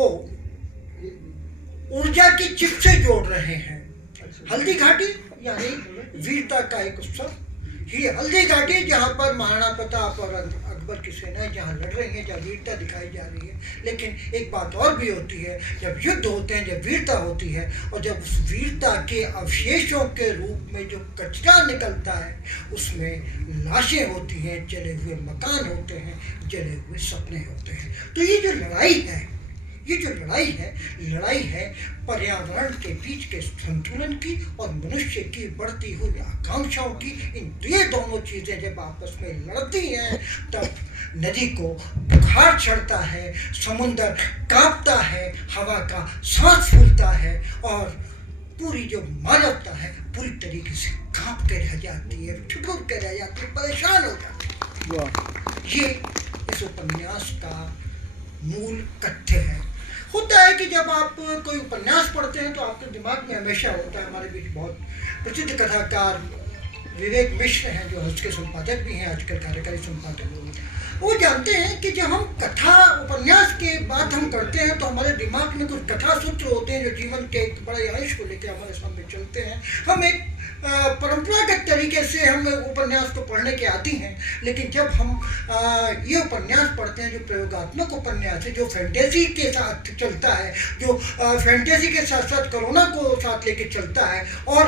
को ऊर्जा की चिप से जोड़ रहे हैं। हल्दी घाटी यानी वीरता का एक उत्सव। ये हल्दी घाटी जहाँ पर महाराणा प्रताप और अकबर की सेनाएं जहाँ लड़ रही हैं, जहाँ वीरता दिखाई जा रही है। लेकिन एक बात और भी होती है, जब युद्ध होते हैं, जब वीरता होती है और जब उस वीरता के अवशेषों के रूप में जो कचरा निकलता है, उसमें लाशें होती हैं, जले हुए मकान होते हैं, जले हुए सपने होते हैं। तो ये जो लड़ाई है पर्यावरण के बीच के संतुलन की और मनुष्य की बढ़ती हुई आकांक्षाओं की। ये दोनों चीज़ें जब आपस में लड़ती हैं, तब नदी को बुखार चढ़ता है, समुद्र कांपता है, हवा का सांस फूलता है और पूरी जो मानवता है पूरी तरीके से कांप के रह जाती है, ठिठुर के रह जाती है, परेशान हो जाती है। ये इस उपन्यास का मूल तथ्य है। होता है कि जब आप कोई उपन्यास पढ़ते हैं तो आपके दिमाग में हमेशा होता है, हमारे बीच बहुत प्रसिद्ध कथाकार विवेक मिश्र हैं, जो हंस के संपादक भी हैं, आजकल कार्यकारी संपादक। वो जानते हैं कि जब हम कथा उपन्यास के बात हम करते हैं तो हमारे दिमाग में कुछ कथा सूत्र होते हैं जो जीवन के एक बड़े अंश को लेकर हमारे सामने चलते हैं। हम एक परंपरागत तरीके से हम उपन्यास को पढ़ने के आती हैं। लेकिन जब हम ये उपन्यास पढ़ते हैं जो प्रयोगात्मक उपन्यास है, जो फैंटेसी के साथ चलता है, जो फैंटेसी के साथ साथ कोरोना को साथ लेके चलता है और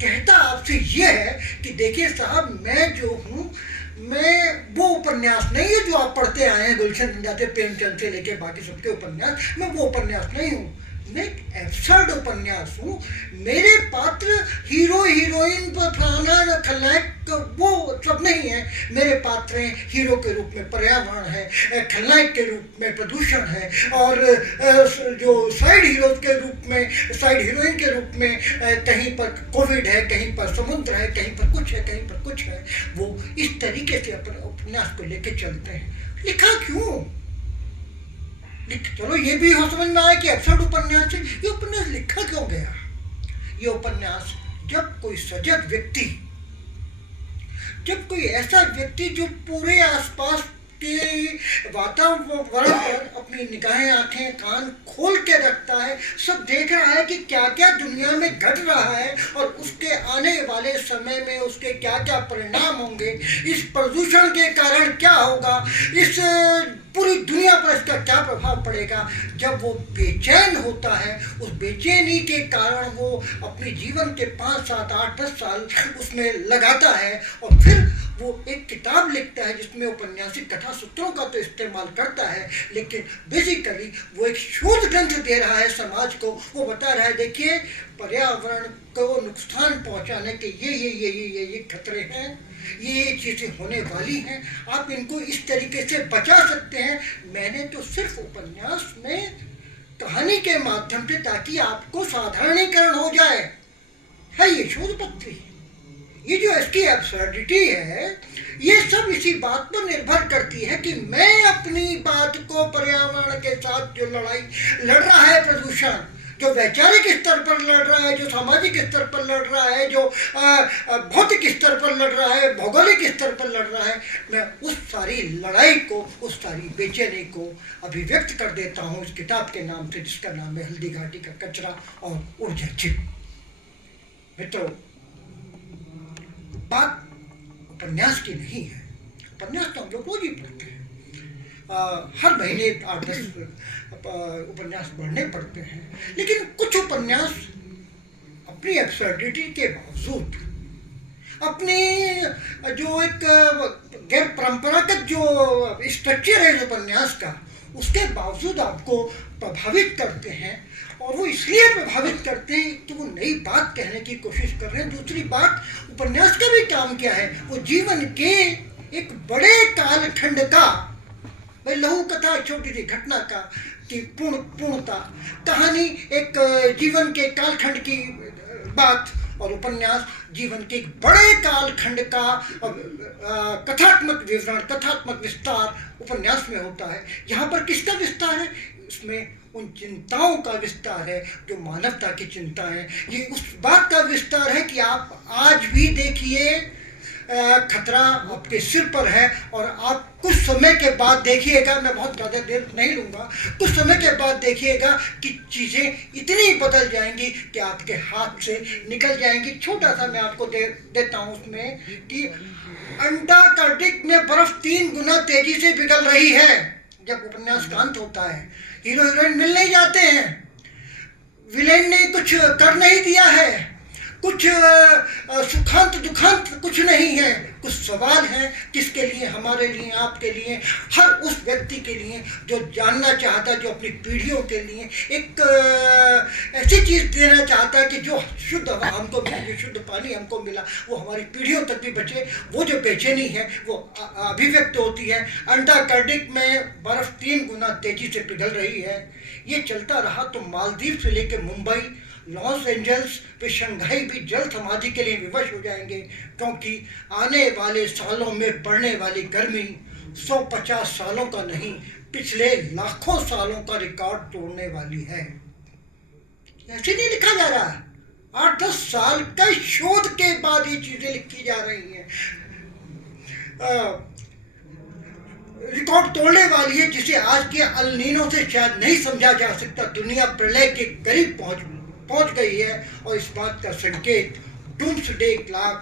कहता आपसे ये है कि देखिए साहब, मैं जो हूँ, मैं वो उपन्यास नहीं है जो आप पढ़ते आए हैं गुलशन जाते प्रेमचंद से लेके बाकी सबके उपन्यास, मैं वो उपन्यास नहीं हूँ। मैं एक एब्सर्ड उपन्यास हूँ। मेरे पात्र हीरो हीरोइन पर फलाना खलनायक वो सब नहीं है। मेरे पात्र हैं हीरो के रूप में पर्यावरण है, खलनायक के रूप में प्रदूषण है और जो साइड हीरोज के रूप में, साइड हीरोइन के रूप में कहीं पर कोविड है, कहीं पर समुद्र है, कहीं पर कुछ है, कहीं पर कुछ है। वो इस तरीके से अपने उपन्यास को लेके चलते हैं। लिखा क्यों? चलो ये भी हो समझ में आया कि एब्सर्ड उपन्यास है। ये उपन्यास लिखा क्यों गया? ये उपन्यास जब कोई सजग व्यक्ति, जब कोई ऐसा व्यक्ति जो पूरे आसपास के वातावरण पर अपनी निगाहें, आंखें, कान खोल के रखता है, सब देख रहा है कि क्या क्या दुनिया में घट रहा है और उसके आने वाले समय में उसके क्या क्या परिणाम होंगे, इस प्रदूषण के कारण क्या होगा, इस पूरी दुनिया पर इसका क्या प्रभाव पड़ेगा। जब वो बेचैन होता है, उस बेचैनी के कारण वो अपने जीवन के 5, 7, 8, 10 साल उसमें लगाता है और फिर वो एक किताब लिखता है जिसमें उपन्यासिक कथा सूत्रों का तो इस्तेमाल करता है, लेकिन बेसिकली वो एक शोध ग्रंथ दे रहा है समाज को। वो बता रहा है देखिए पर्यावरण को नुकसान पहुंचाने के ये खतरे हैं, ये चीज़ें होने वाली हैं, आप इनको इस तरीके से बचा सकते हैं। मैंने तो सिर्फ उपन्यास में कहानी के माध्यम से, ताकि आपको साधारणीकरण हो जाए, है ये शोध पत्री। ये जो इसकी एब्सर्डिटी है, ये सब इसी बात पर निर्भर करती है कि मैं अपनी बात को पर्यावरण के साथ जो लड़ाई लड़ रहा है, प्रदूषण जो वैचारिक स्तर पर लड़ रहा है, जो सामाजिक स्तर पर लड़ रहा है, जो भौतिक स्तर पर लड़ रहा है, भौगोलिक स्तर पर लड़ रहा है, मैं उस सारी लड़ाई को, उस सारी बेचैनी को अभिव्यक्त कर देता हूँ इस किताब के नाम से, जिसका नाम है हल्दी घाटी का कचरा और ऊर्जा चिप। मित्रों, बात उपन्यास की नहीं है। उपन्यास तो हम लोग रोज ही पढ़ते हैं, हर महीने 8-10 उपन्यास पढ़ने पड़ते हैं। लेकिन कुछ उपन्यास अपनी एब्सर्डिटी के बावजूद, अपनी जो एक गैर परंपरागत जो स्ट्रक्चर है उपन्यास का, उसके बावजूद आपको प्रभावित करते हैं। और वो इसलिए प्रभावित करते हैं कि वो नई बात कहने की कोशिश कर रहे हैं। दूसरी बात, उपन्यास का भी काम क्या है, वो जीवन के एक बड़े कालखंड का, भाई लघु कथा छोटी सी घटना का की पूर्णता, कहानी एक जीवन के कालखंड की बात, और उपन्यास जीवन के एक बड़े कालखंड का कथात्मक विवरण, कथात्मक विस्तार उपन्यास में होता है। यहाँ पर किसका विस्तार है? इसमें उन चिंताओं का विस्तार है जो मानवता की चिंता है। ये उस बात का विस्तार है कि आप आज भी देखिए खतरा आपके सिर पर है और आप कुछ समय के बाद देखिएगा, मैं बहुत ज़्यादा देर नहीं लूँगा, कुछ समय के बाद देखिएगा कि चीज़ें इतनी बदल जाएंगी कि आपके हाथ से निकल जाएंगी। छोटा सा मैं आपको देता हूँ उसमें कि अंटार्कटिक में बर्फ 3 गुना तेजी से पिघल रही है। जब उपन्यास का अंत होता है, हीरो हीरोइन मिल नहीं जाते हैं, विलेन ने कुछ कर नहीं दिया है, कुछ सुखांत दुखांत कुछ नहीं है, कुछ सवाल हैं जिसके लिए हमारे लिए, आपके लिए, हर उस व्यक्ति के लिए जो जानना चाहता है, जो अपनी पीढ़ियों के लिए एक ऐसी चीज़ देना चाहता है कि जो शुद्ध हवा हमको मिली, जो शुद्ध पानी हमको मिला, वो हमारी पीढ़ियों तक भी बचे। वो जो बेचैनी है वो अभिव्यक्त होती है। अंटार्कटिक में बर्फ़ 3 गुना तेज़ी से पिघल रही है। ये चलता रहा तो मालदीव से लेकर मुंबई, लॉस एंजल्स वे शंघाई भी जल समाधि के लिए विवश हो जाएंगे, क्योंकि आने वाले सालों में पड़ने वाली गर्मी 150 सालों का नहीं, पिछले लाखों सालों का रिकॉर्ड तोड़ने वाली है। ऐसे नहीं लिखा जा रहा, 8-10 साल का शोध के बाद ये चीज़ें लिखी जा रही हैं। रिकॉर्ड तोड़ने वाली है, जिसे आज के अल नीनो से शायद नहीं समझा जा सकता। दुनिया प्रलय के करीब पहुंच गई है और इस बात का संकेत डूम्सडे क्लॉक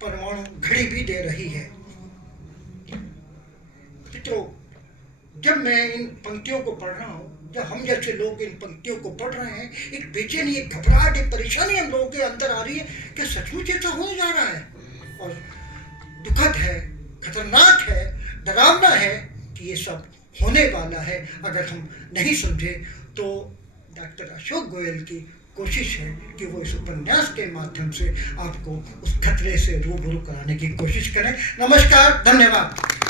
परमाणु घड़ी भी दे रही है। मित्रों, जब मैं इन पंक्तियों को पढ़ रहा हूँ, जब हम जैसे लोग इन पंक्तियों को पढ़ रहे हैं, एक बेचैनी, एक घबराहट, एक परेशानी हम लोगों के अंदर आ रही है कि सचमुच ऐसा होने जा रहा है। और दुखद है, खतरनाक है, डरावना है कि ये सब होने वाला है। अगर हम नहीं समझे तो डॉक्टर अशोक गोयल की कोशिश है कि वो इस उपन्यास के माध्यम से आपको उस खतरे से रूबरू कराने की कोशिश करें। नमस्कार, धन्यवाद।